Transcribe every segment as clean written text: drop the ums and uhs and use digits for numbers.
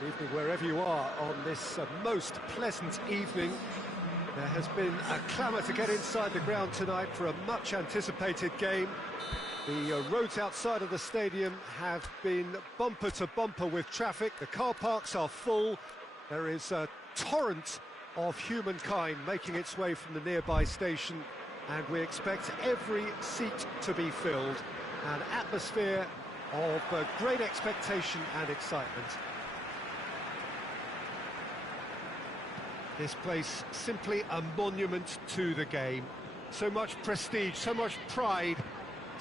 Good evening wherever you are on this most pleasant evening. There has been a clamour to get inside the ground tonight for a much anticipated game. The roads outside of the stadium have been bumper to bumper with traffic. The car parks are full. There is a torrent of humankind making its way from the nearby station, and we expect every seat to be filled. An atmosphere of great expectation and excitement. This place simply a monument to the game. So much prestige, so much pride,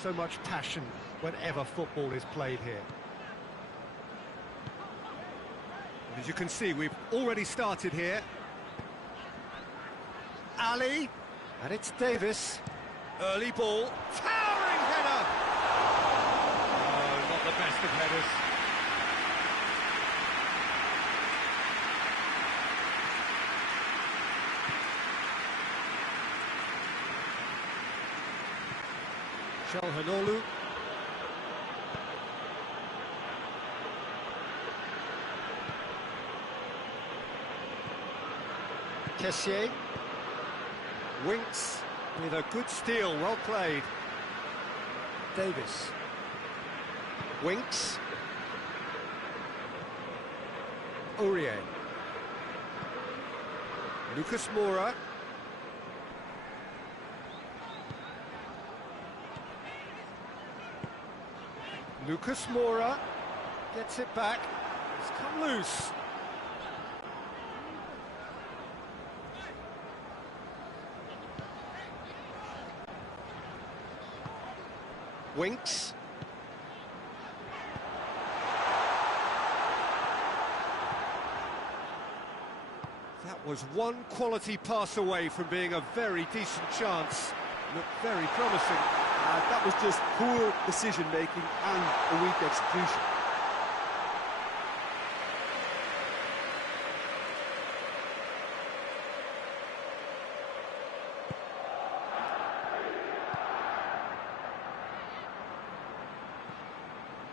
so much passion whenever football is played here. And as you can see, we've already started here. Ali, and it's Davis. Early ball, towering header! Oh, not the best of headers. Calhanoglu. Kessié. Winks with a good steal, well played. Davis. Winks. Aurier. Lucas Moura. Lucas Moura gets it back. It's come loose. Winks. That was one quality pass away from being a very decent chance. Looked very promising. That was just poor decision-making and a weak execution.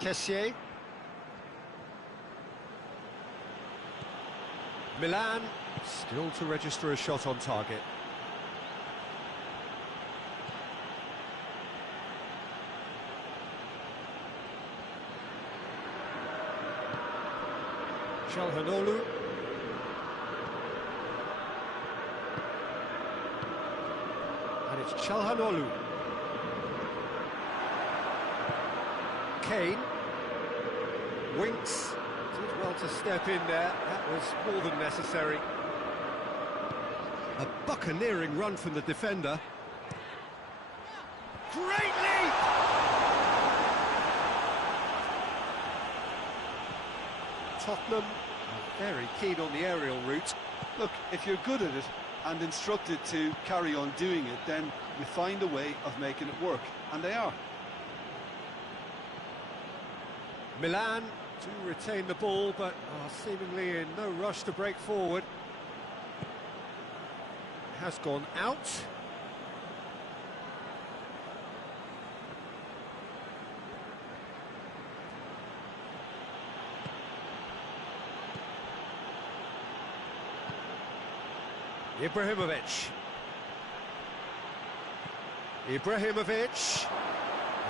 Kessié. Milan still to register a shot on target. Calhanoglu. And it's Calhanoglu. Kane. Winks. Did well to step in there. That was more than necessary. A buccaneering run from the defender. Great leap! Tottenham are very keen on the aerial route. Look, if you're good at it and instructed to carry on doing it, then you find a way of making it work, and they are. Milan to retain the ball, but are seemingly in no rush to break forward. Has gone out. Ibrahimovic.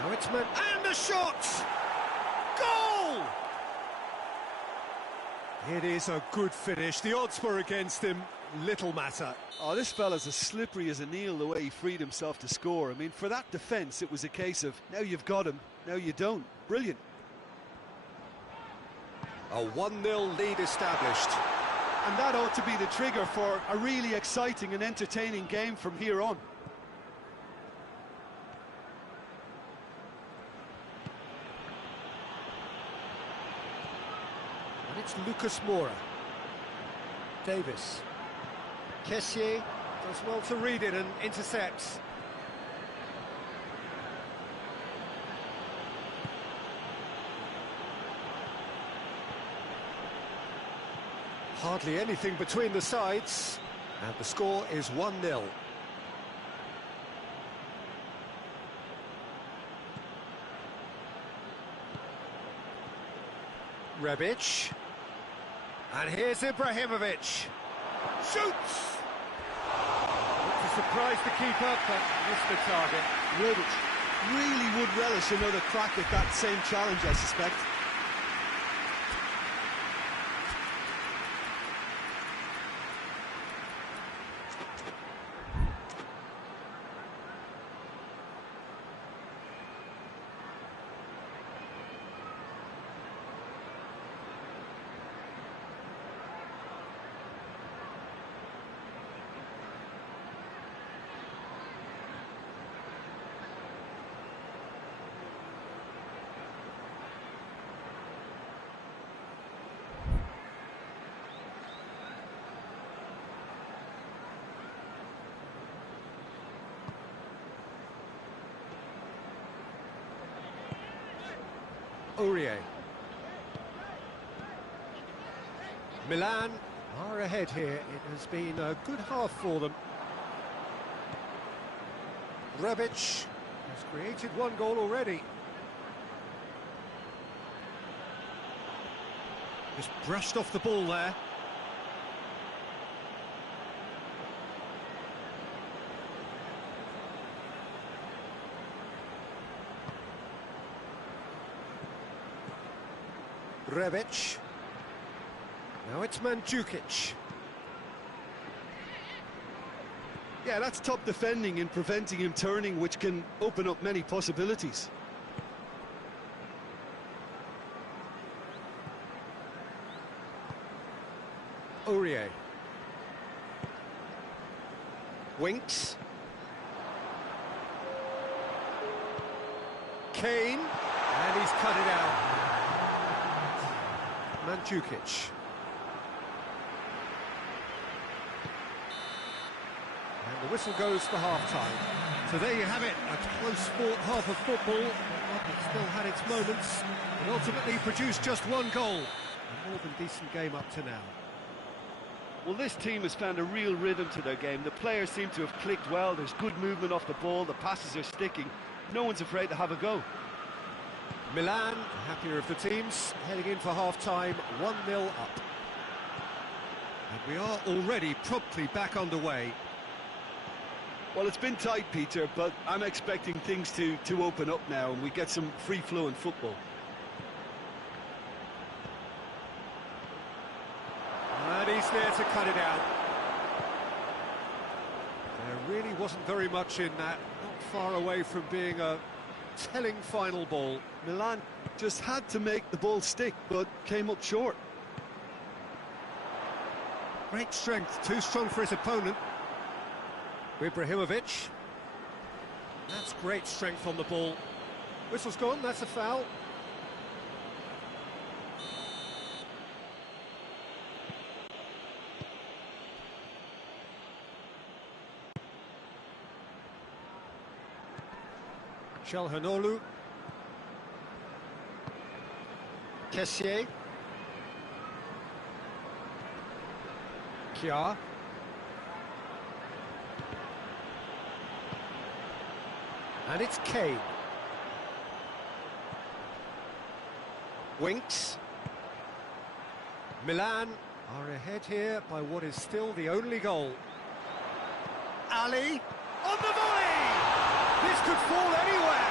Now it's meant, and the shot! Goal! It is a good finish. The odds were against him. Little matter. Oh, this fella's as slippery as an eel the way he freed himself to score. I mean, for that defence, it was a case of, now you've got him, now you don't. Brilliant. A 1-0 lead established. And that ought to be the trigger for a really exciting and entertaining game from here on. And it's Lucas Moura. Davis. Kessié does well to read it and intercepts. Hardly anything between the sides, and the score is 1-0. Rebic. And here's Ibrahimovic. Shoots! To surprise the keeper, but missed the target. Rebic really would relish another crack at that same challenge, I suspect. Aurier. Milan are ahead here. It has been a good half for them. Rebic has created one goal already. Just brushed off the ball there. Rebic. Now it's Mandzukic. Yeah, that's top defending and preventing him turning, which can open up many possibilities. Aurier. Winks. Kane. And he's cut it out. Mandzukic. And the whistle goes for half-time. So there you have it, a close-fought half of football. It still had its moments, and ultimately produced just one goal. A more than decent game up to now. Well, this team has found a real rhythm to their game. The players seem to have clicked well. There's good movement off the ball. The passes are sticking. No one's afraid to have a go. Milan, the happier of the teams, heading in for half-time, 1-0 up. And we are already promptly back underway. Well, it's been tight, Peter, but I'm expecting things to open up now and we get some free-flowing football. And he's there to cut it out. There really wasn't very much in that, not far away from being a telling final ball. Milan just had to make the ball stick, but came up short. Great strength, too strong for his opponent. Ibrahimovic. That's great strength on the ball. Whistle's gone, that's a foul. Çalhanoğlu. Kessié. Kjær. And it's Kane. Winks. Milan are ahead here by what is still the only goal. Ali on the volley! This could fall anywhere.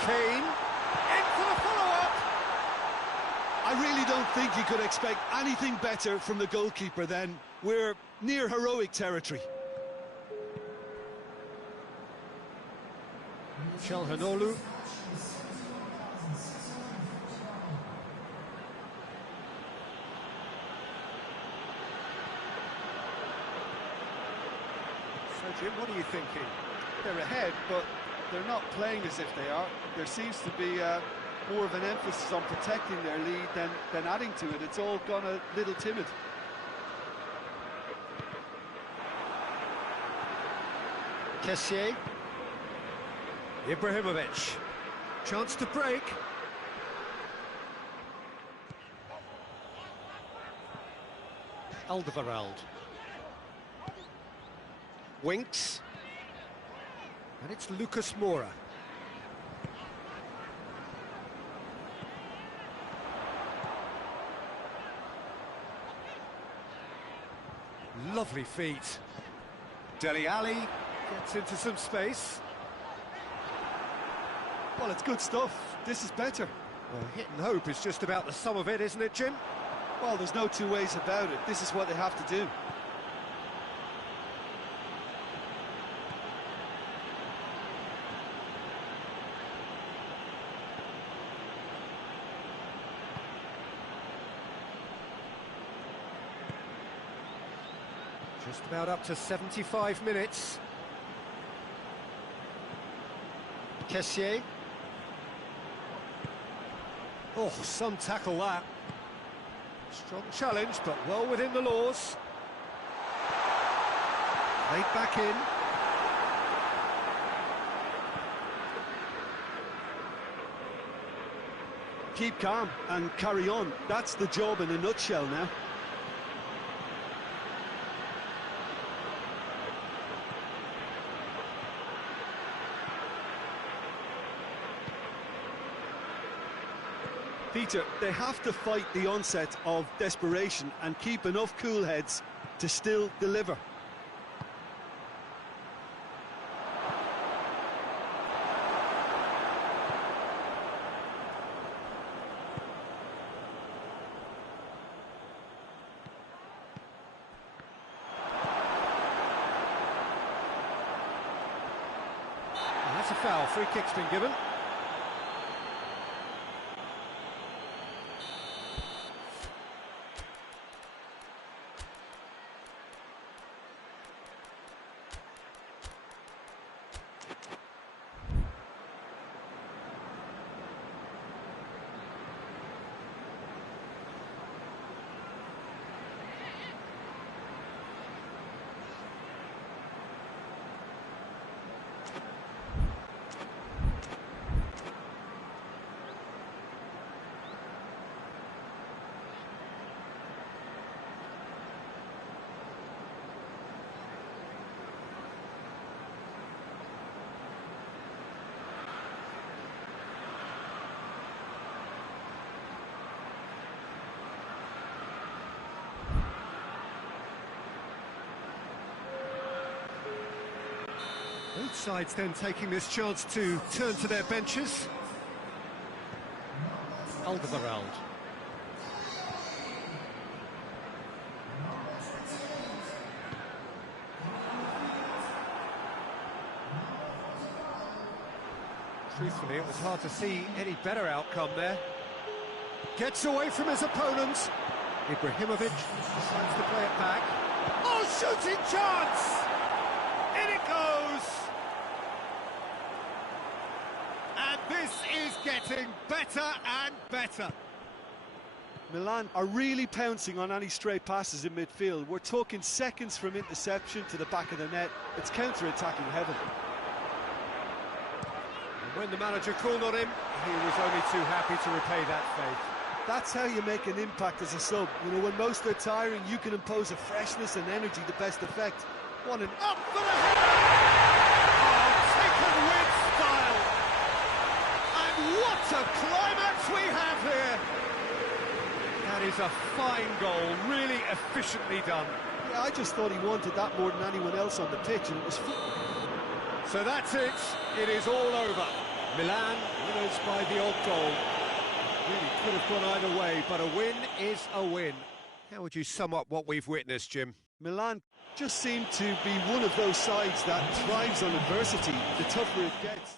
Kane in for the follow-up. I really don't think you could expect anything better from the goalkeeper then. We're near heroic territory. Çalhanoğlu. So Jim, what are you thinking? They're ahead, but they're not playing as if they are. There seems to be more of an emphasis on protecting their lead than adding to it. It's all gone a little timid. Kessié. Ibrahimovic. Chance to break. Alderweireld. Winks. And it's Lucas Moura. lovely feet. Dele Alli gets into some space. Well, it's good stuff. This is better. Well, hit and hope is just about the sum of it, isn't it, Jim? Well, there's no two ways about it. This is what they have to do. Just about up to 75 minutes. Kessié. Oh, some tackle that. Strong challenge, but well within the laws. Played back in. Keep calm and carry on. That's the job in a nutshell now. Peter, they have to fight the onset of desperation and keep enough cool heads to still deliver. And that's a foul. Free kick's been given. Both sides then taking this chance to turn to their benches. Alderweireld. Truthfully, it was hard to see any better outcome there. Gets away from his opponent. Ibrahimovic decides to play it back. Oh, shooting chance! In it goes! And this is getting better and better. Milan are really pouncing on any stray passes in midfield. We're talking seconds from interception to the back of the net. It's counter-attacking heaven. And when the manager called on him, he was only too happy to repay that faith. That's how you make an impact as a sub. You know, when most are tiring, you can impose a freshness and energy to best effect. What an up for the head! Oh, taken with style! And what a climax we have here! That is a fine goal, really efficiently done. Yeah, I just thought he wanted that more than anyone else on the pitch, and it was... So that's it. It is all over. Milan winners by the odd goal. Really could have gone either way, but a win is a win. How would you sum up what we've witnessed, Jim? Milan just seem to be one of those sides that thrives on adversity. The tougher it gets.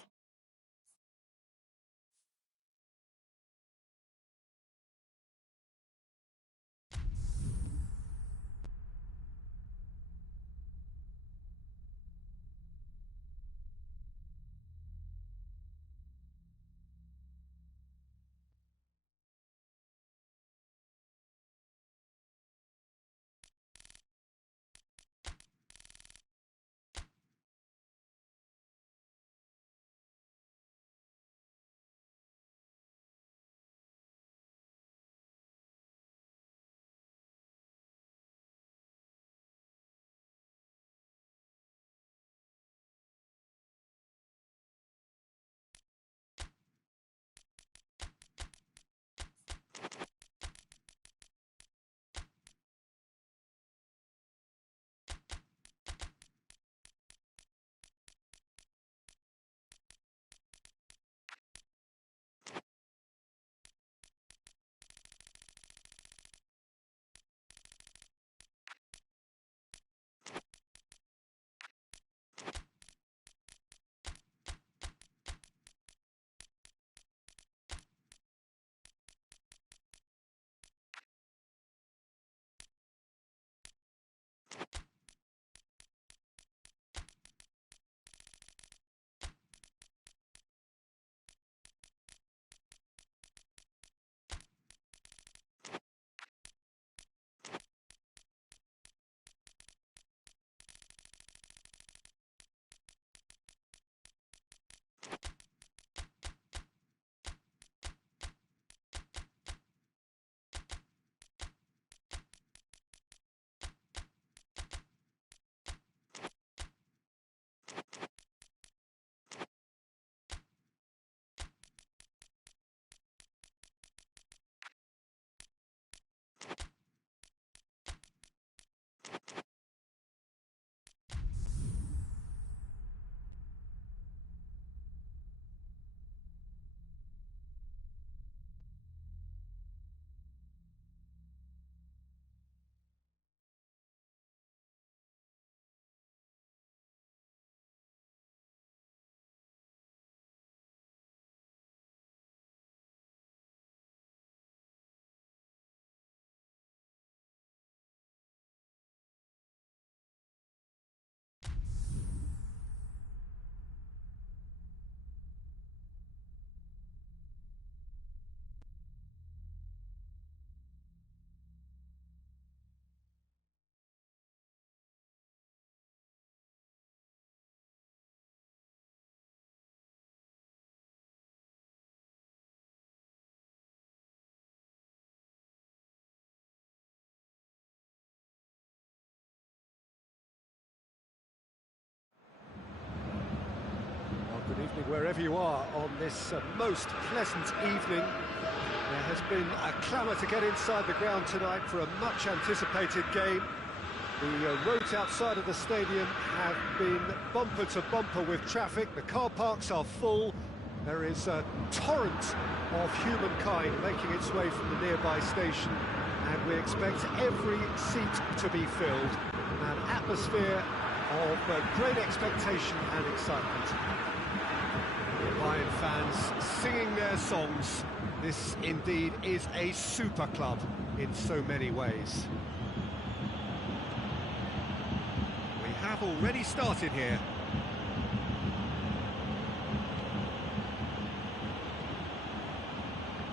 wherever you are on this most pleasant evening. There has been a clamour to get inside the ground tonight for a much-anticipated game. The roads outside of the stadium have been bumper to bumper with traffic. The car parks are full. There is a torrent of humankind making its way from the nearby station, and we expect every seat to be filled. An atmosphere of great expectation and excitement. Bayern fans singing their songs. This indeed is a super club in so many ways. We have already started here.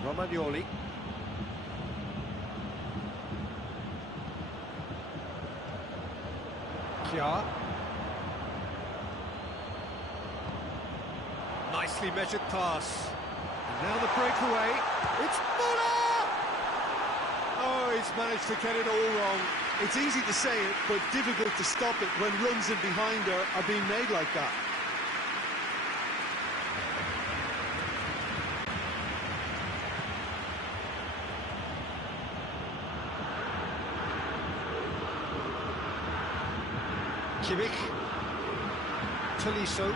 Romagnoli. Kjaer. Nicely measured pass. And now the breakaway. It's Muller! Oh, he's managed to get it all wrong. It's easy to say it, but difficult to stop it when runs in behind are being made like that. Kimmich. Tolisso.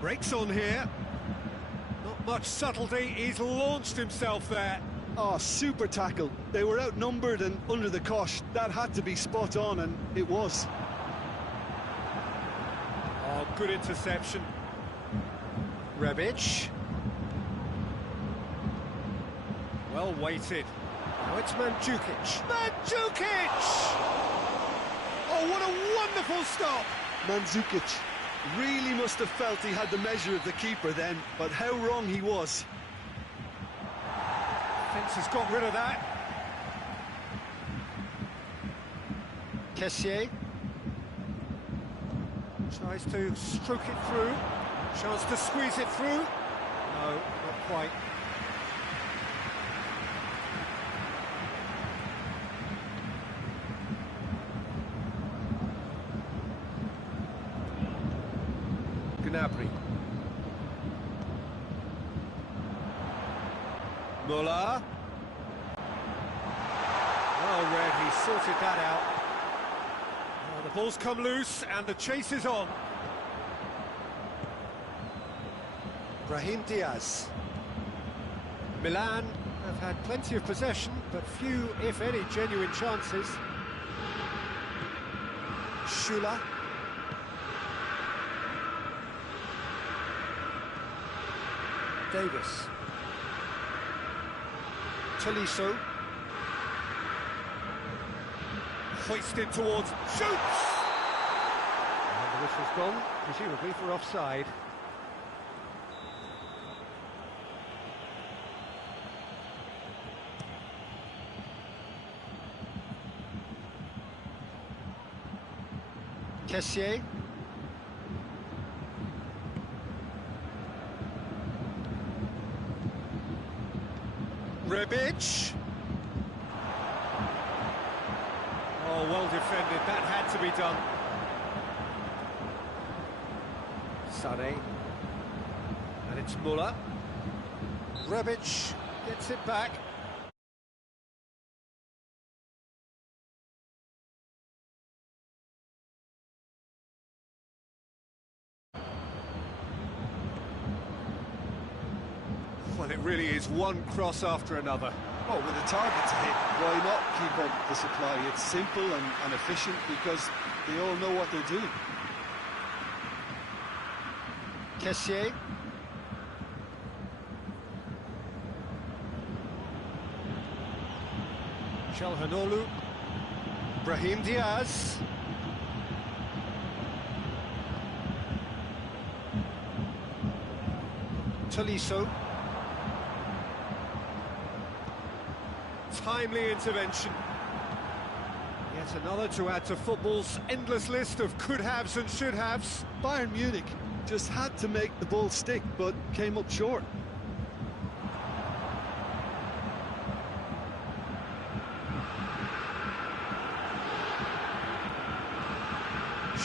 Breaks on here. Not much subtlety, he's launched himself there. Oh, super tackle. They were outnumbered and under the cosh. That had to be spot on, and it was. Oh, good interception. Rebic. Well weighted. Now it's Mandzukic. Mandzukic! Oh, what a wonderful stop! Mandzukic really must have felt he had the measure of the keeper then, but how wrong he was. Fence has got rid of that. Kessié tries to stroke it through. Chance to squeeze it through. No, not quite. Gnabry. Muller. Well read, he sorted that out. Oh, the ball's come loose and the chase is on. Brahim Diaz. Milan have had plenty of possession, but few, if any, genuine chances. Schüller. Davis. Tolisso. Hoisted towards, shoots! And the whistle's gone, presumably for offside. Kessié. Rebic. Oh, well defended. That had to be done. Sané. And it's Muller. Rebic gets it back. Well, it really is one cross after another. Oh, with a target to hit, why not keep up the supply? It's simple and efficient because they all know what they're doing. Kessié. Çalhanoğlu. Brahim Diaz. Tolisso. Timely intervention. Yet another to add to football's endless list of could-haves and should-haves. Bayern Munich just had to make the ball stick, but came up short.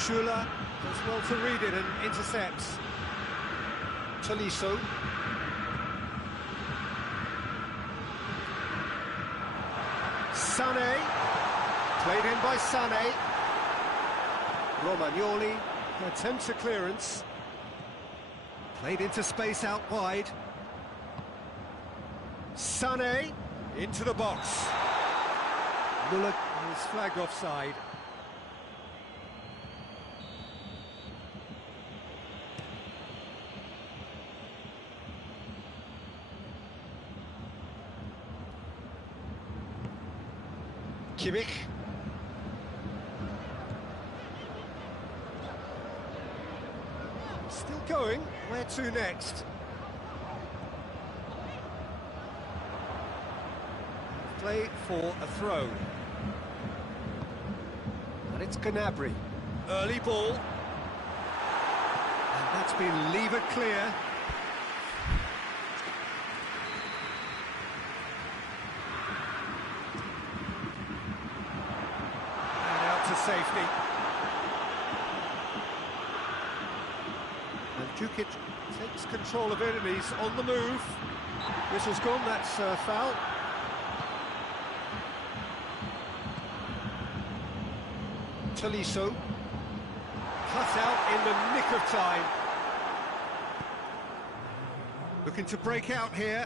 Schüller does well to read it and intercepts. Tolisso. Sané. Played in by Sané. Romagnoli attempts a clearance. Played into space out wide. Sané into the box. Müller is flagged offside. Kimmich. Still going. Where to next? Play for a throw. And it's Gnabry. Early ball. And that's been levered clear. And out to safety. Mandzukic takes control of it and he's on the move. Whistle's gone, that's a foul. Tolisso, cut out in the nick of time. Looking to break out here.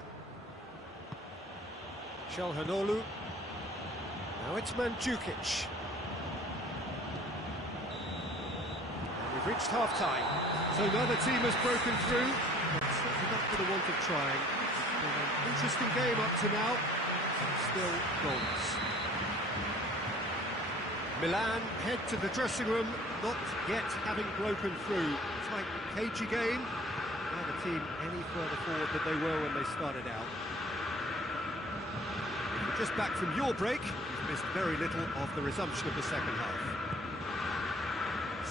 Calhanoglu. Now it's Mandzukic. And we've reached half-time. So neither team has broken through. But certainly not for the want of trying. It's been an interesting game up to now. Still goals. Milan head to the dressing room, not yet having broken through. Tight, cagey game. Neither team any further forward than they were when they started out. If you're just back from your break, you've missed very little of the resumption of the second half.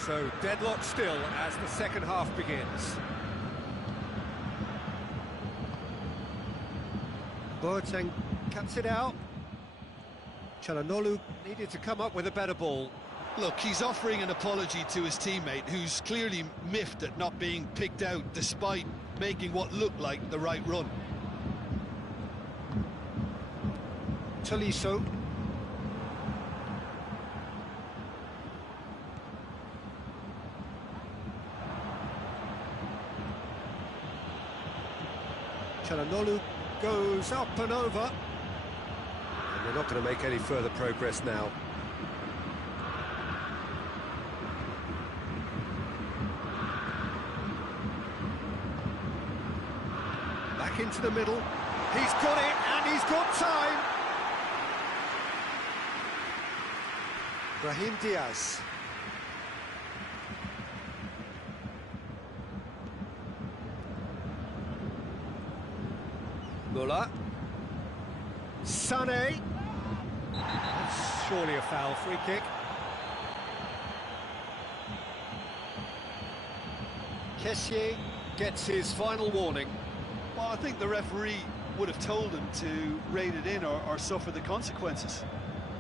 So deadlock still as the second half begins. Boateng cuts it out. Calhanoglu needed to come up with a better ball. Look, he's offering an apology to his teammate, who's clearly miffed at not being picked out despite making what looked like the right run. Tolisso. Calhanoglu goes up and over. And they're not going to make any further progress now. Back into the middle. He's got it, and he's got time. Brahim Diaz. Müller. Sané. That's surely a foul, free kick. Kessié gets his final warning. Well, I think the referee would have told him to rein it in or suffer the consequences.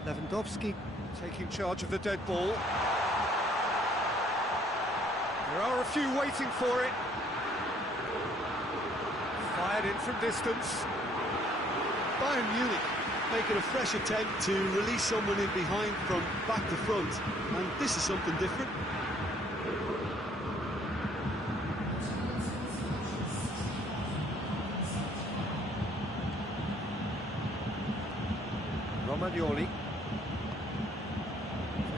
Lewandowski taking charge of the dead ball. There are a few waiting for it. Fired in from distance. Bayern Munich making a fresh attempt to release someone in behind from back to front, and this is something different. Romagnoli.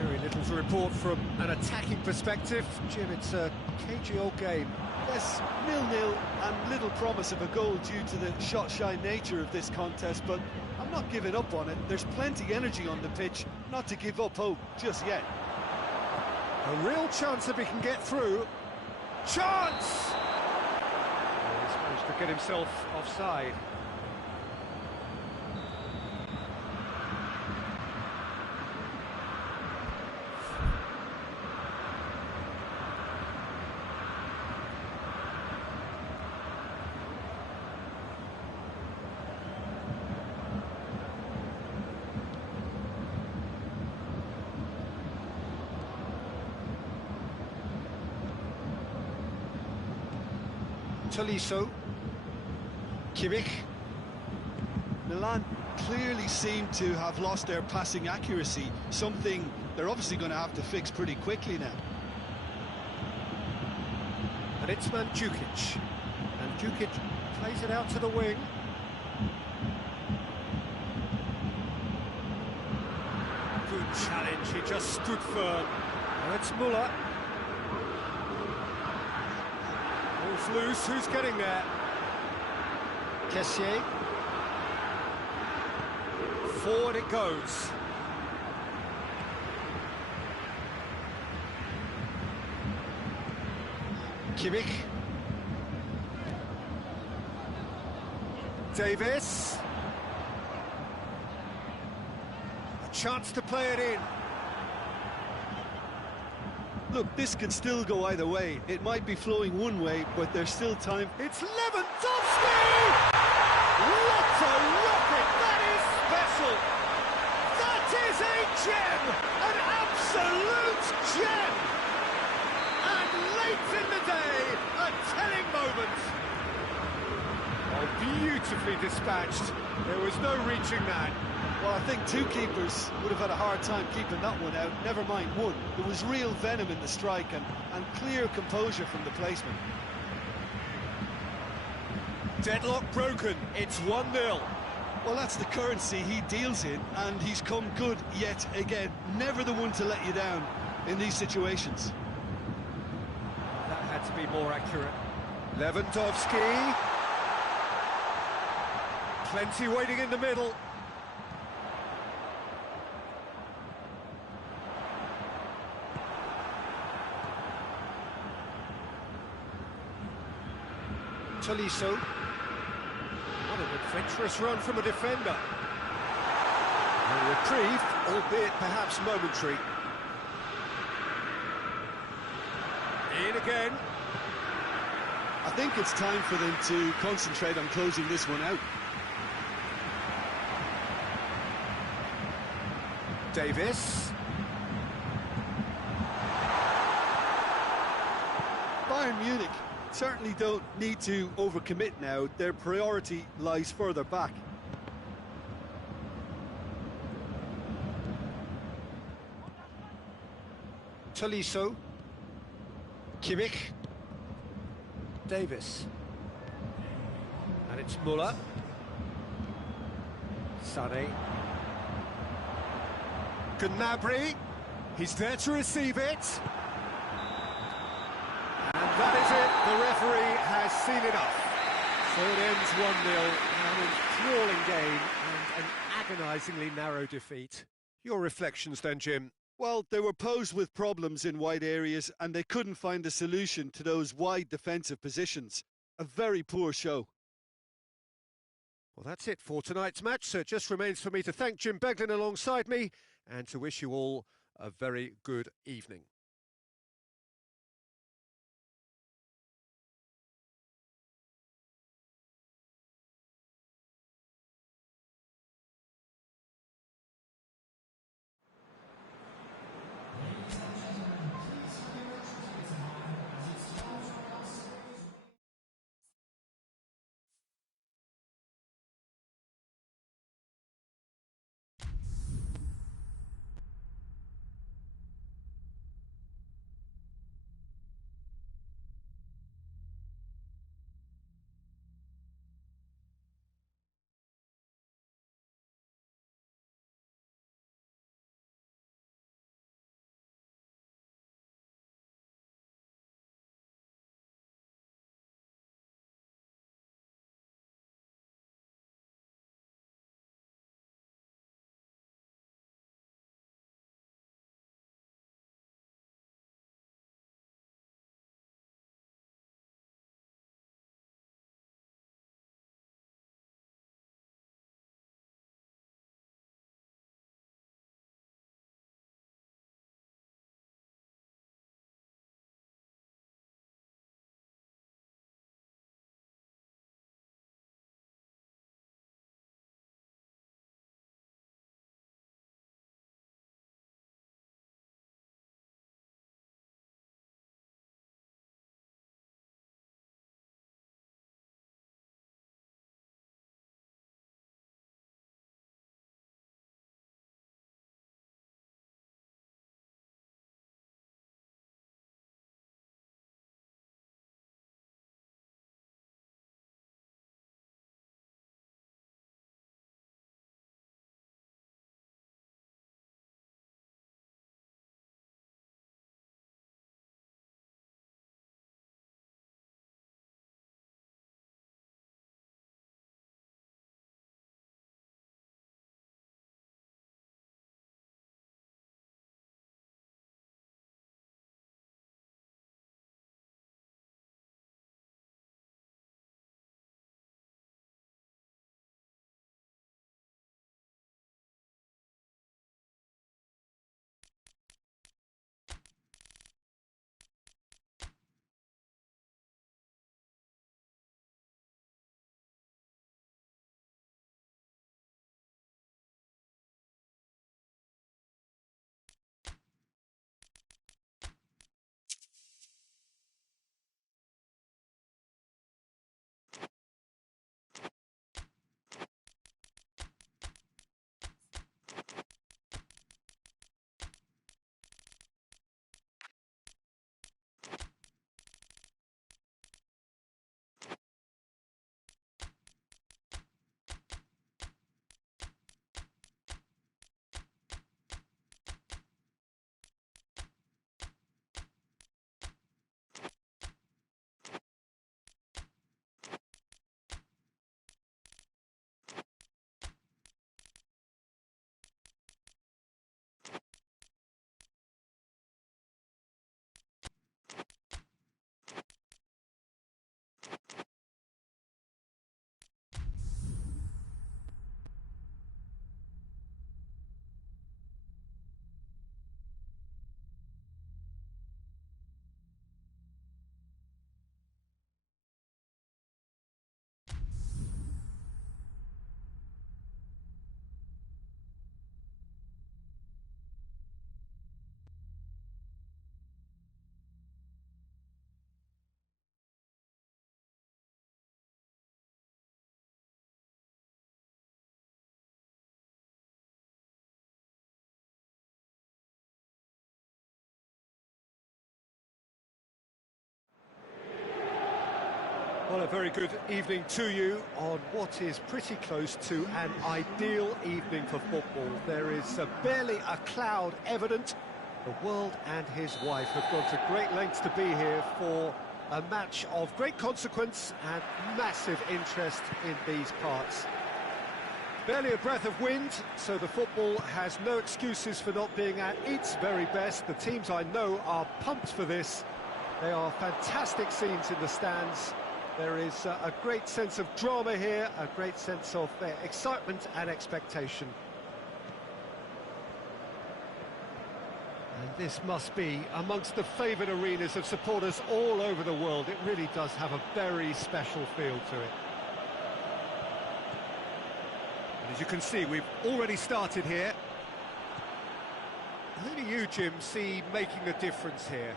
Very little to report from an attacking perspective. Jim, it's a cagey old game. Yes, 0-0 and little promise of a goal due to the shot-shy nature of this contest, but I'm not giving up on it. There's plenty energy on the pitch, not to give up hope just yet. A real chance if he can get through. Chance! Oh, he's managed to get himself offside. Tolisso. Kimmich. Milan clearly seem to have lost their passing accuracy, something they're obviously going to have to fix pretty quickly now. And it's Mandzukic. And Mandzukic plays it out to the wing. Good challenge, he just stood firm. And it's Muller. Ball's loose, who's getting there? Kessié. Forward it goes. Kimmich. Davis. A chance to play it in. Look, this could still go either way. It might be flowing one way, but there's still time. It's Lewandowski! What a rocket! That is special! That is a gem! An absolute gem! And late in the day, a telling moment. Oh, beautifully dispatched. There was no reaching that. Well, I think two keepers would have had a hard time keeping that one out, never mind one. There was real venom in the strike and clear composure from the placement. Deadlock broken, it's 1-0. Well, that's the currency he deals in, and he's come good yet again. Never the one to let you down in these situations. That had to be more accurate. Lewandowski. Plenty waiting in the middle. Tolisso. What an adventurous run from a defender. A reprieve, albeit perhaps momentary. In again. I think it's time for them to concentrate on closing this one out. Davis. Bayern Munich certainly don't need to overcommit now. Their priority lies further back. Tolisso. Kimmich. Davis. And it's Muller. Sané. Gnabry. He's there to receive it. And that is it. The referee has seen enough. So it ends 1-0. An enthralling game and an agonisingly narrow defeat. Your reflections then, Jim? Well, they were posed with problems in wide areas and they couldn't find a solution to those wide defensive positions. A very poor show. Well, that's it for tonight's match, so it just remains for me to thank Jim Beglin alongside me and to wish you all a very good evening. Well, a very good evening to you on what is pretty close to an ideal evening for football. There is barely a cloud evident. The world and his wife have gone to great lengths to be here for a match of great consequence and massive interest in these parts. Barely a breath of wind, so the football has no excuses for not being at its very best. The teams I know are pumped for this. They are fantastic scenes in the stands. There is a great sense of drama here, a great sense of excitement and expectation. And this must be amongst the favoured arenas of supporters all over the world. It really does have a very special feel to it. And as you can see, we've already started here. Who do you, Jim, see making a difference here?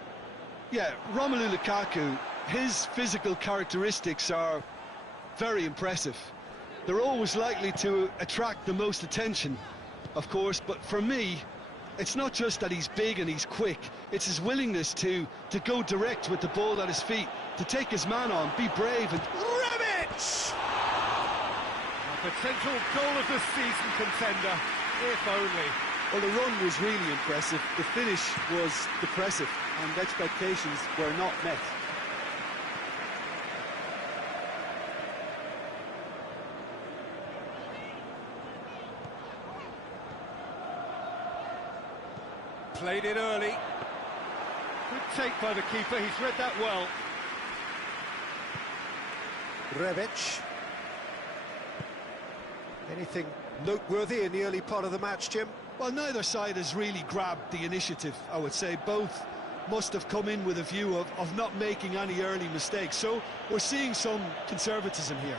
Yeah, Romelu Lukaku, his physical characteristics are very impressive. They're always likely to attract the most attention, of course, but for me, it's not just that he's big and he's quick, it's his willingness to go direct with the ball at his feet, to take his man on, be brave and... Rebic! A potential goal of the season contender, if only. Well, the run was really impressive, the finish was depressive, and expectations were not met. Played it early. Good take by the keeper, he's read that well. Rebic. Anything noteworthy in the early part of the match, Jim? Well, neither side has really grabbed the initiative, I would say. Both must have come in with a view of not making any early mistakes. So we're seeing some conservatism here.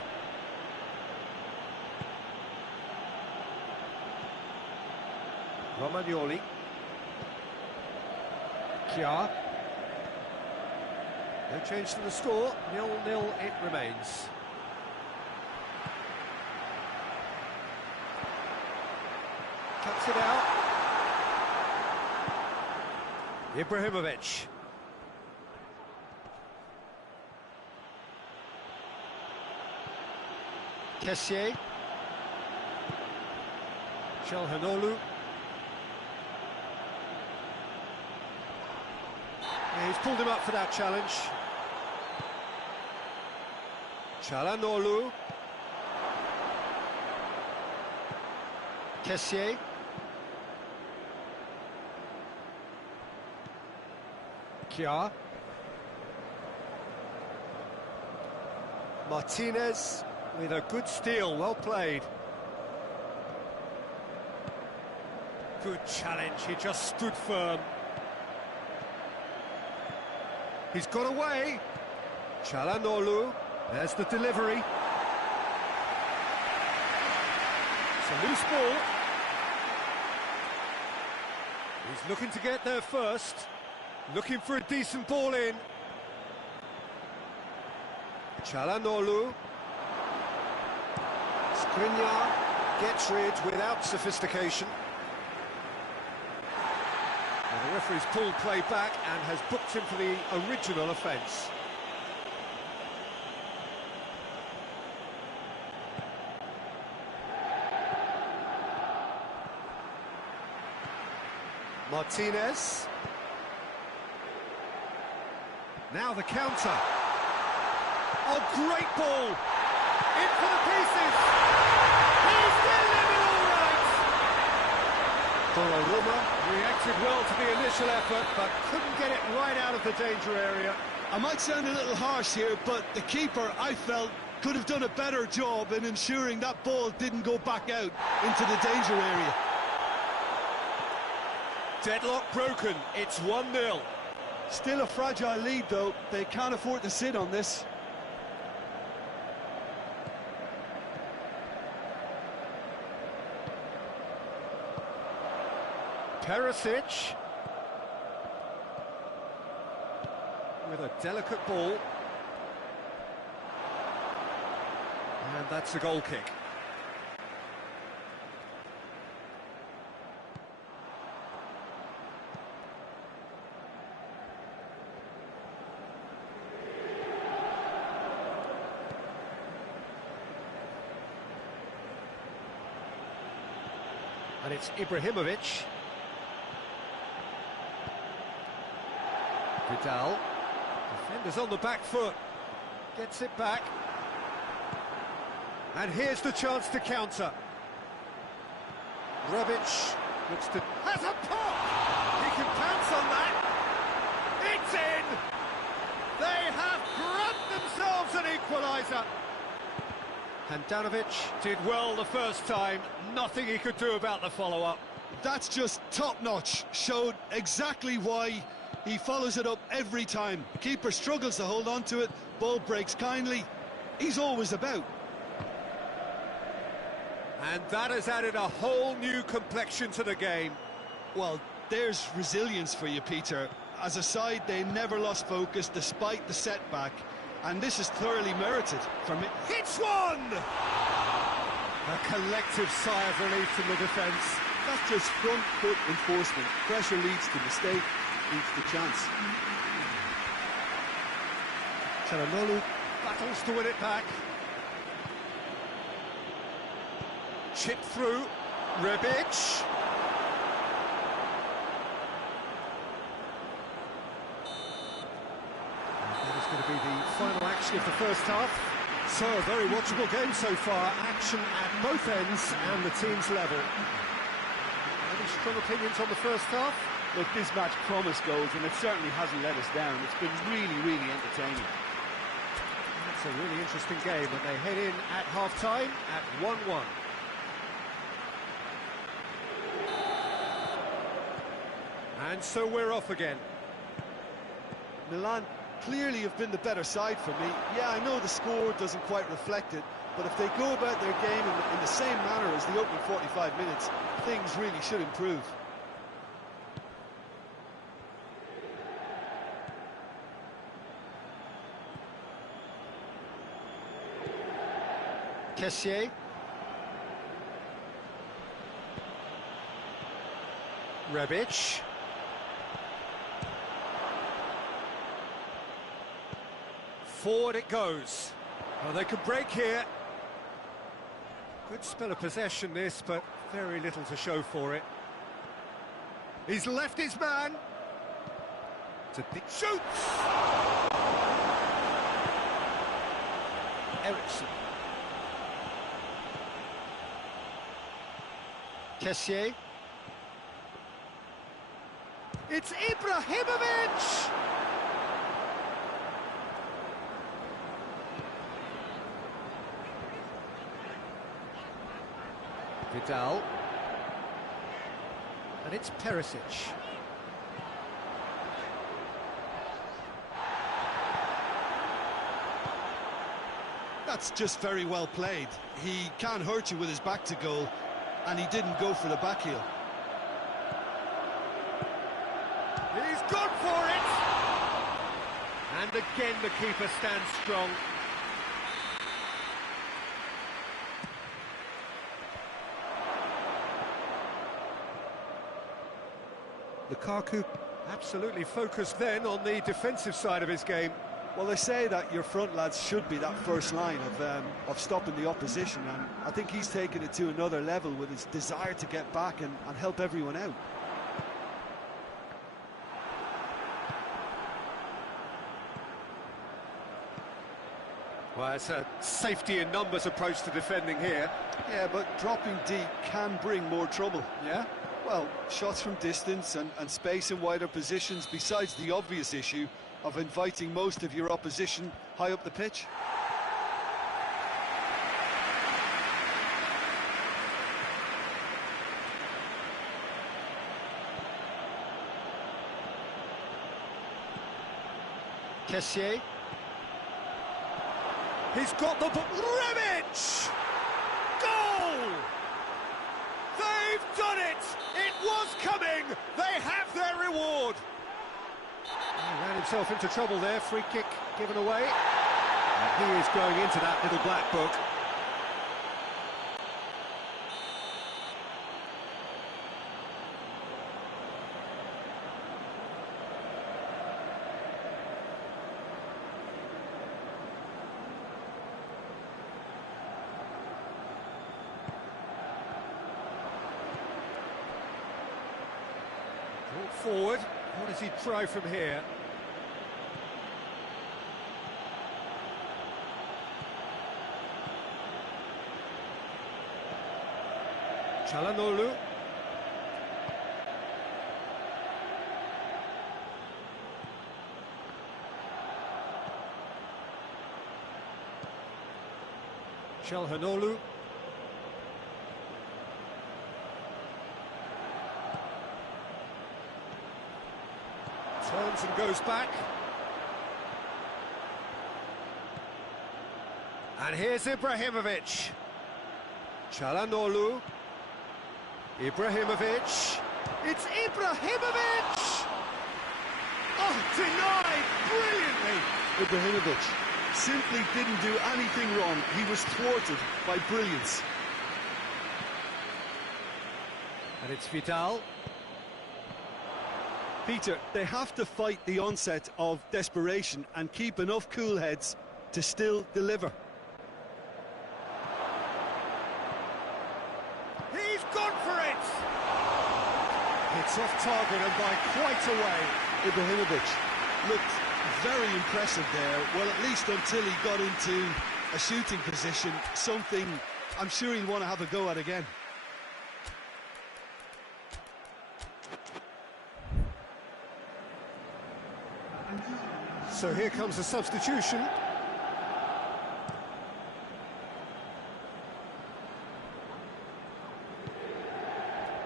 Romagnoli. Kjaer. No change to the score, 0-0 it remains. Cuts it out. Ibrahimovic. Kessié. Çalhanoğlu. Yeah, he's pulled him up for that challenge. Çalhanoğlu. Kessié. Kjaer. Martinez with a good steal, well played. Good challenge, he just stood firm. He's got away. Çalhanoğlu, there's the delivery. It's a loose ball. He's looking to get there first. Looking for a decent ball in. Çalhanoğlu. Skriniar gets rid without sophistication. And the referee's pulled play back and has booked him for the original offence. Martinez. Now the counter. Oh, great ball! In for the pieces! He's still in it all right! Donnarumma reacted well to the initial effort, but couldn't get it right out of the danger area. I might sound a little harsh here, but the keeper, I felt, could have done a better job in ensuring that ball didn't go back out into the danger area. Deadlock broken, it's 1-0. Still a fragile lead, though. They can't afford to sit on this. Perisic. With a delicate ball. And that's a goal kick. And it's Ibrahimovic. Vidal. Defenders on the back foot. Gets it back. And here's the chance to counter. Rebic looks to... has a pop! He can pounce on that. It's in! They have grabbed themselves an equaliser. Handanovic did well the first time. Nothing he could do about the follow-up. That's just top-notch. Showed exactly why he follows it up every time. Keeper struggles to hold on to it. Ball breaks kindly. He's always about. And that has added a whole new complexion to the game. Well, there's resilience for you, Peter. As a side, they never lost focus despite the setback. And this is thoroughly merited from it. Hits one! A collective sigh of relief from the defence. That's just front foot enforcement. Pressure leads to mistake, leads to chance. Çalhanoğlu battles to win it back. Chip through. Rebic. That is going to be the final action of the first half. So, a very watchable game so far. Action at both ends and the team's level. Any strong opinions on the first half? Look, this match promised goals, and it certainly hasn't let us down. It's been really, really entertaining. That's a really interesting game, and they head in at half-time at 1-1. And so we're off again. Milan clearly have been the better side for me. Yeah, I know the score doesn't quite reflect it, but if they go about their game in the same manner as the opening 45 minutes, things really should improve. Kessié. Rebic. Forward it goes. Oh, they could break here. Good spell of possession this, but very little to show for it. He's left his man. Shoots! Eriksson. Kessié. It's Ibrahimovic! Vidal. And it's Perisic. That's just very well played. He can't hurt you with his back to goal, and he didn't go for the back heel. He's gone for it! And again the keeper stands strong. Lukaku absolutely focused then on the defensive side of his game. Well, they say that your front lads should be that first line of stopping the opposition, and I think he's taken it to another level with his desire to get back and help everyone out. Well, it's a safety in numbers approach to defending here. Yeah, but dropping deep can bring more trouble. Yeah? Well, shots from distance and space in wider positions, besides the obvious issue of inviting most of your opposition high up the pitch. Kessié. He's got the... Rebic! Goal! They've done it! It was coming! They have their reward! He ran himself into trouble there, free kick given away. And he is going into that little black book. forward. What does he try from here? Çalhanoğlu. Çalhanoğlu. Turns and goes back. And here's Ibrahimovic. Çalhanoğlu. Ibrahimovic. It's Ibrahimovic! Oh, denied brilliantly. Ibrahimovic simply didn't do anything wrong. He was thwarted by brilliance. And it's Vidal. Peter, they have to fight the onset of desperation and keep enough cool heads to still deliver. He's gone for it! It's off target and by quite a way. Ibrahimovic looked very impressive there, well, at least until he got into a shooting position, something I'm sure he'll want to have a go at again. So here comes the substitution.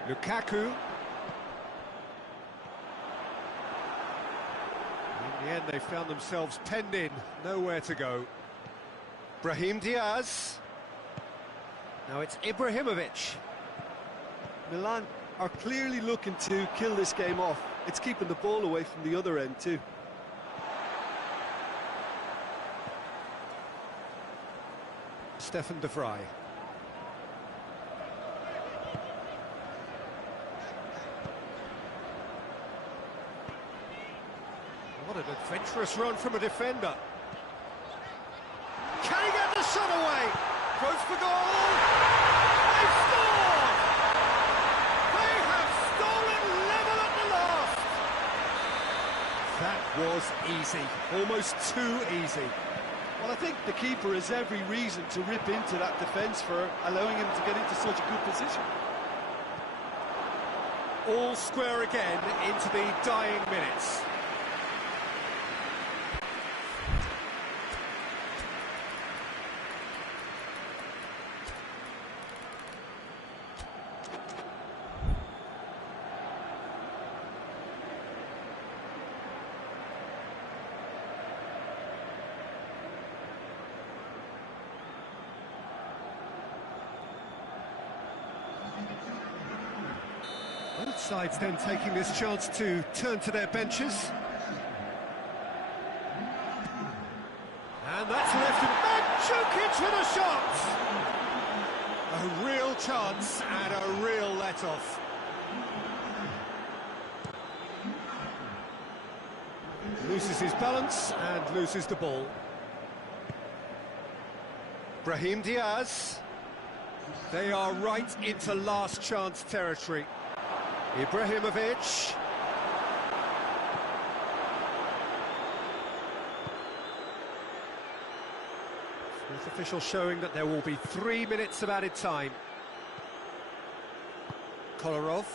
Lukaku. In the end, they found themselves penned in, nowhere to go. Brahim Diaz. Now it's Ibrahimovic. Milan are clearly looking to kill this game off. It's keeping the ball away from the other end too. Stefan de Vrij. What an adventurous run from a defender. Can he get the shot away? Goes for goal. They scored! They have stolen level at the last. That was easy, almost too easy. Well, I think the keeper has every reason to rip into that defence for allowing him to get into such a good position. All square again into the dying minutes. Both sides then taking this chance to turn to their benches. And that's left him. Mandzukic with a shot! A real chance and a real let-off. Loses his balance and loses the ball. Brahim Diaz. They are right into last chance territory. Ibrahimovic. Fourth official showing that there will be 3 minutes of added time. Kolarov.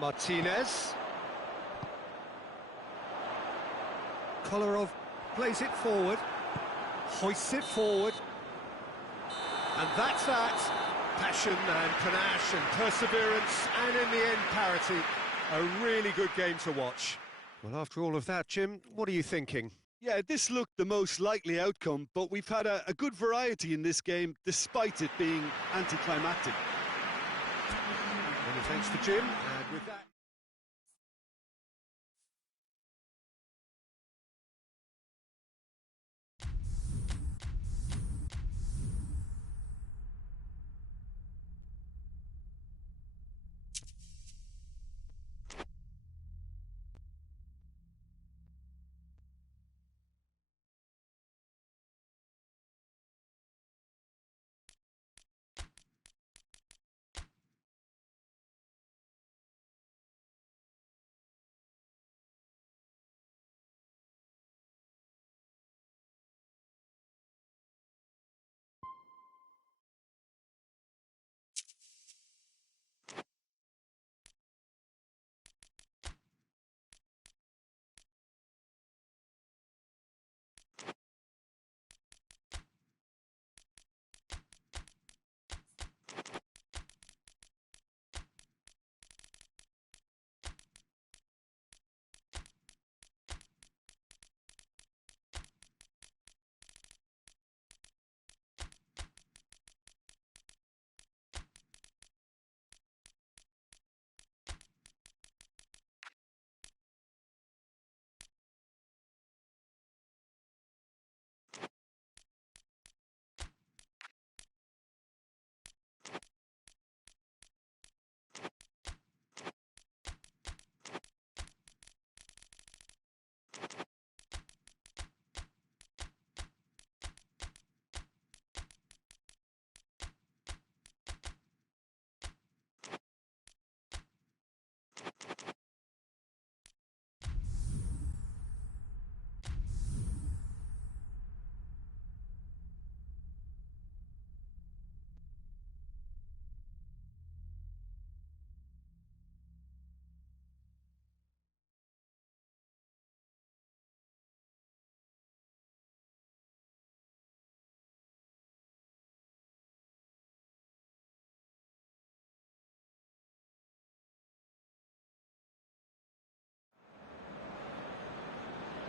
Martinez. Kolarov plays it forward. Hoists it forward. And that's that. Passion and panache and perseverance, and in the end, parity. A really good game to watch. Well, after all of that, Jim, what are you thinking? Yeah, this looked the most likely outcome, but we've had a good variety in this game, despite it being anticlimactic. Many thanks to Jim, and with that...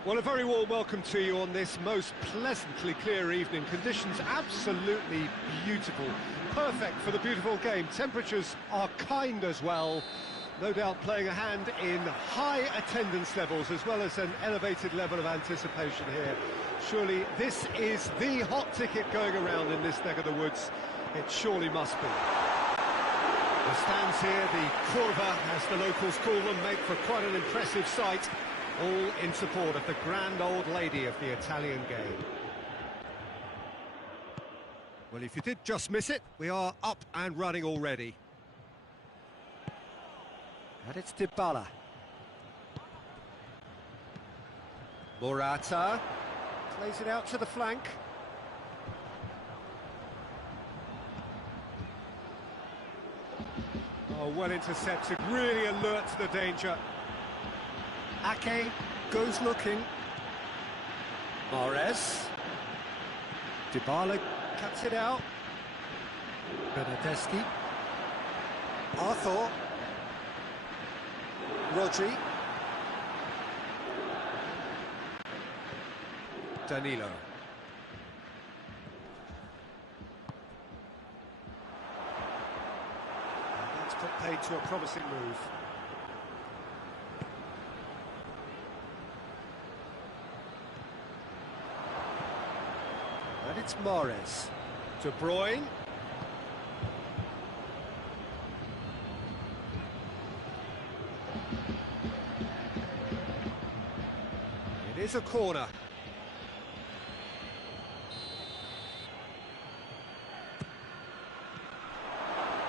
Well, a very warm welcome to you on this most pleasantly clear evening. Conditions absolutely beautiful. Perfect for the beautiful game. Temperatures are kind as well. No doubt playing a hand in high attendance levels as well as an elevated level of anticipation here. Surely this is the hot ticket going around in this neck of the woods. It surely must be. The stands here, the curva, as the locals call them, make for quite an impressive sight, all in support of the grand old lady of the Italian game. Well, if you did just miss it, we are up and running already. And it's Dybala. Morata plays it out to the flank. Oh, well intercepted, really alert to the danger. Ake goes looking. Mahrez. Dybala cuts it out. Bernardeschi. Arthur. Rodri. Danilo. And that's put paid to a promising move. And it's Mahrez. De Bruyne. It is a corner.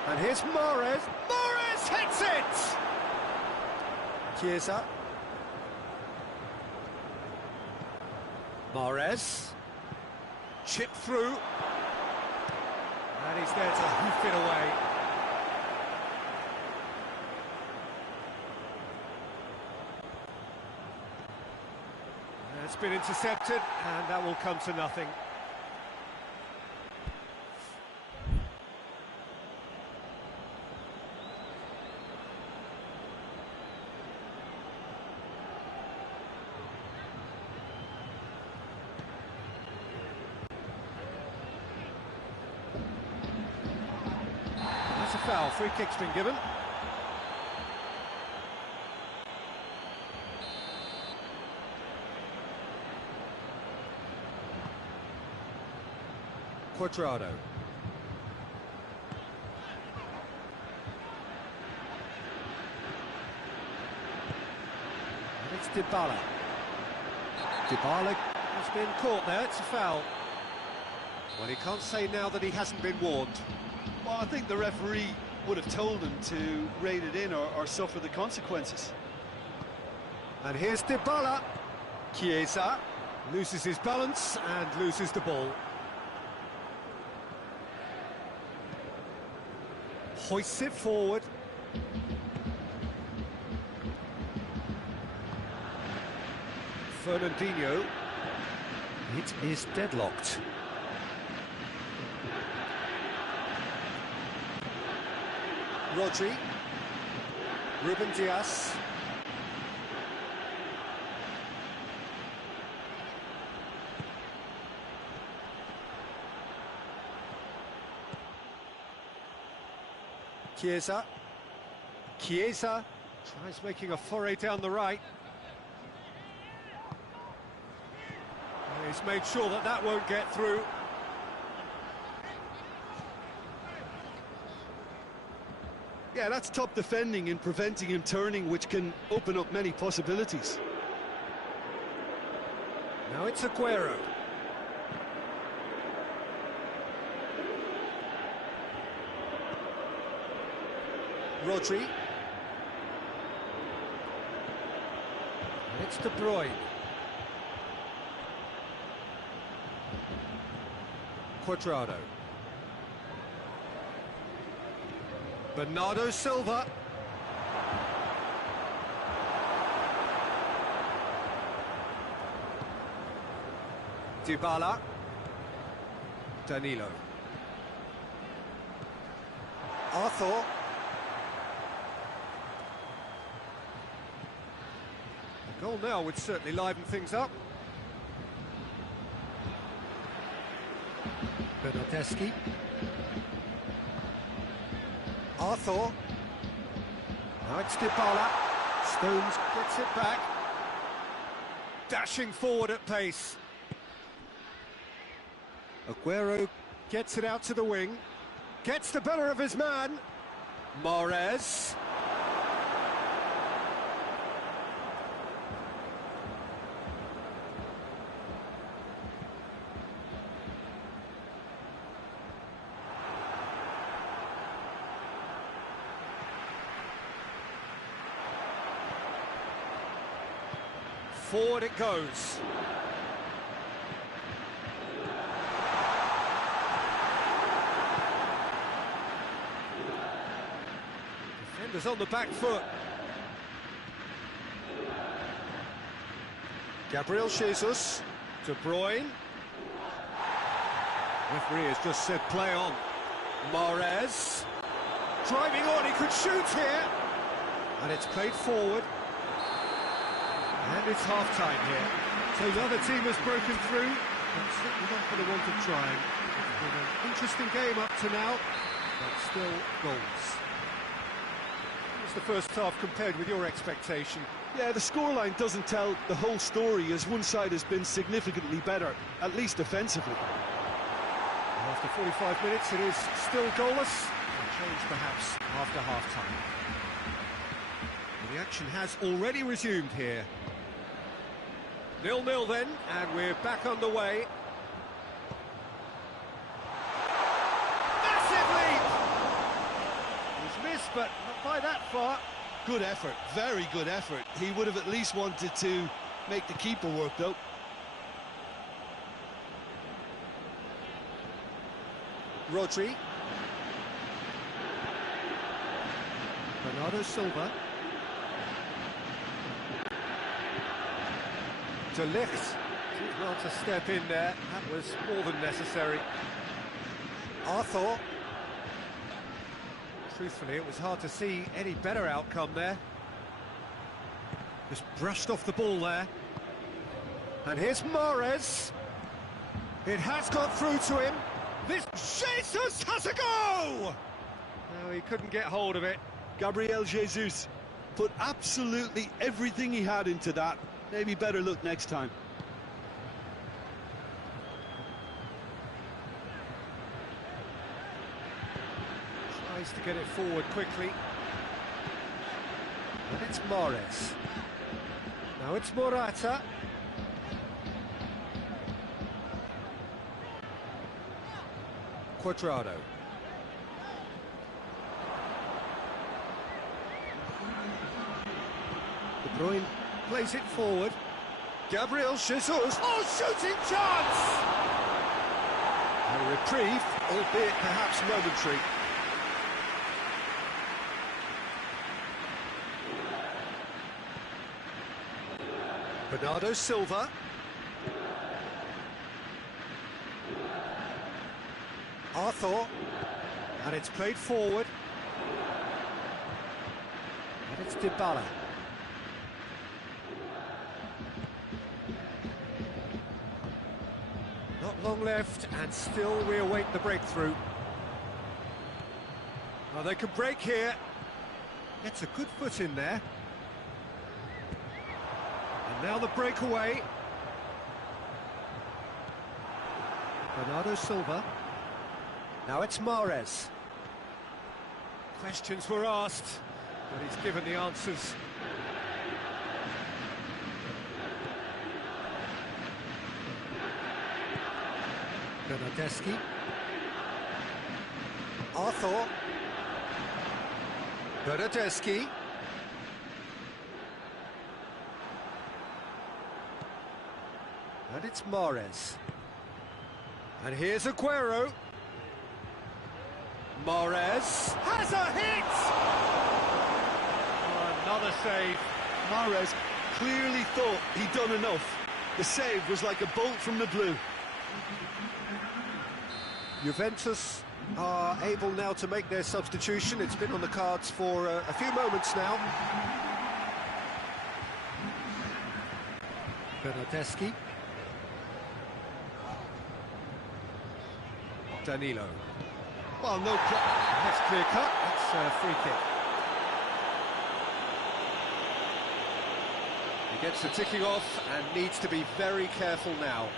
And here's Mahrez. Mahrez hits it! Chiesa. Mahrez. Chip through. And he's there to hoof it away. It's been intercepted, and that will come to nothing. That's a foul. Free kick's been given. Quadrado. And it's Dybala. Dybala has been caught there, it's a foul. Well, he can't say now that he hasn't been warned. Well, I think the referee would have told him to rein it in or suffer the consequences. And here's Dybala. Chiesa loses his balance and loses the ball. Hoists it forward. Fernandinho. It is deadlocked. Rodri. Ruben Dias. Chiesa. Chiesa tries making a foray down the right. He's made sure that that won't get through. Yeah, that's top defending and preventing him turning, which can open up many possibilities. Now it's Aguero. Rodri. And it's De Bruyne. Quadrado. Bernardo Silva. Dybala. Danilo. Arthur. Goal now would certainly liven things up. Bernardeschi. Arthur. Now it's Dybala. Stones gets it back. Dashing forward at pace. Aguero gets it out to the wing. Gets the better of his man. Mahrez. Forward it goes. Defenders on the back foot. Gabriel Jesus. De Bruyne. Referee has just said play on. Mahrez. Driving on, he could shoot here. And it's played forward. And it's half-time here. So the other team has broken through, but certainly not for the want of trying. It's been an interesting game up to now, but still goals. What's the first half compared with your expectation? Yeah, the scoreline doesn't tell the whole story, as one side has been significantly better, at least offensively. After 45 minutes, it is still goalless. A change perhaps after half-time. The action has already resumed here. 0-0 then, and we're back underway. Massive leap! It was missed, but not by that far. Good effort, very good effort. He would have at least wanted to make the keeper work, though. Rodri. Bernardo Silva. De Ligt did well to step in there. That was more than necessary. Arthur. Truthfully, it was hard to see any better outcome there. Just brushed off the ball there. And here's Mahrez. It has got through to him. This Jesus has a go! No, he couldn't get hold of it. Gabriel Jesus put absolutely everything he had into that. Maybe better look next time. Tries to get it forward quickly. And it's Mahrez. Now it's Morata. Cuadrado. De Bruyne plays it forward. Gabriel Jesus. Oh, shooting chance! A reprieve, albeit perhaps momentary. Bernardo Silva. Arthur. And it's played forward. And it's Dybala. Not long left, and still we await the breakthrough. Well, they can break here. Gets a good foot in there. And now the breakaway. Bernardo Silva. Now it's Mahrez. Questions were asked, but he's given the answers. Bernardeschi. Arthur. Bernardeschi. And it's Mahrez. And here's Aguero. Mahrez has a hit! Oh, another save. Mahrez clearly thought he'd done enough. The save was like a bolt from the blue. Juventus are able now to make their substitution. It's been on the cards for a few moments now. Bernardeschi. Danilo. Well, That's clear cut. That's a free kick. He gets the ticking off and needs to be very careful now.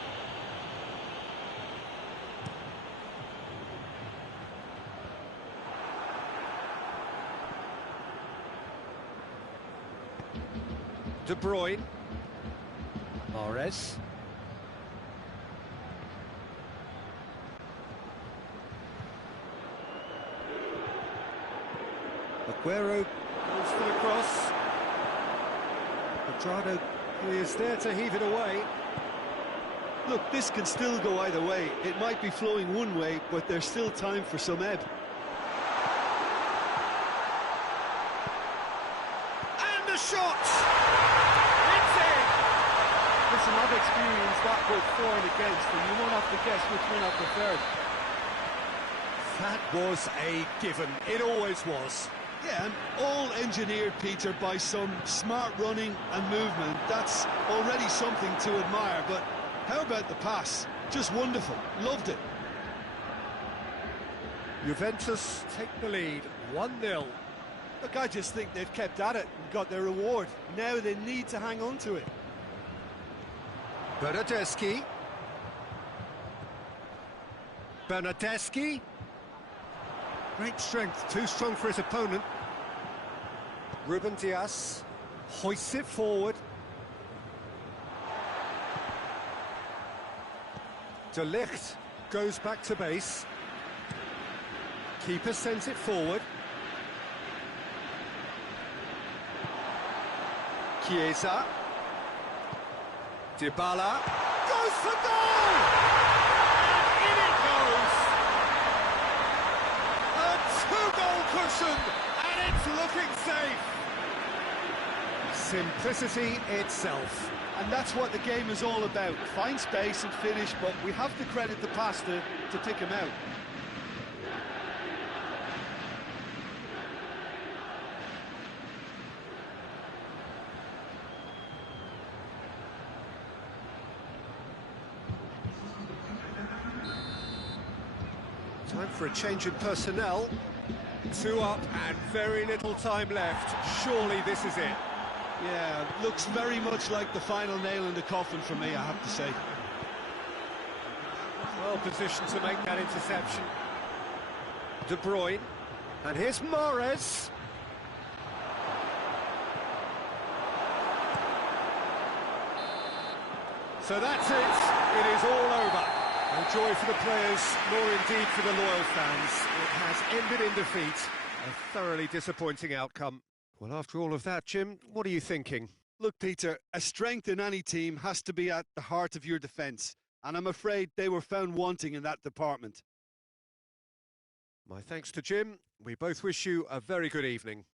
De Bruyne. Mahrez. Aguero goes for the cross. Pedrado is there to heave it away. Look, this can still go either way. It might be flowing one way, but there's still time for some ebb. And the shot! It's in! Listen, I've experienced that with for and against, and you won't have to guess which one I preferred. That was a given. It always was. Yeah, and all engineered, Peter, by some smart running and movement. That's already something to admire, but how about the pass? Just wonderful. Loved it. Juventus take the lead, 1-0. Look, I just think they've kept at it and got their reward. Now they need to hang on to it. Bernardeschi. Bernardeschi. Great strength, too strong for his opponent. Ruben Dias hoists it forward. De Ligt goes back to base. Keeper sends it forward. Chiesa. Dybala goes for goal! And in it goes! A two-goal cushion, and it's looking safe! Simplicity itself. And that's what the game is all about. Find space and finish, but we have to credit the passer to pick him out. Time for a change in personnel. 2 up and very little time left. Surely this is it. Yeah, looks very much like the final nail in the coffin for me, I have to say. Well positioned to make that interception. De Bruyne. And here's Mahrez. So that's it. It is all over. No joy for the players, nor indeed for the loyal fans. It has ended in defeat. A thoroughly disappointing outcome. Well, after all of that, Jim, what are you thinking? Look, Peter, a strength in any team has to be at the heart of your defence, and I'm afraid they were found wanting in that department. My thanks to Jim. We both wish you a very good evening.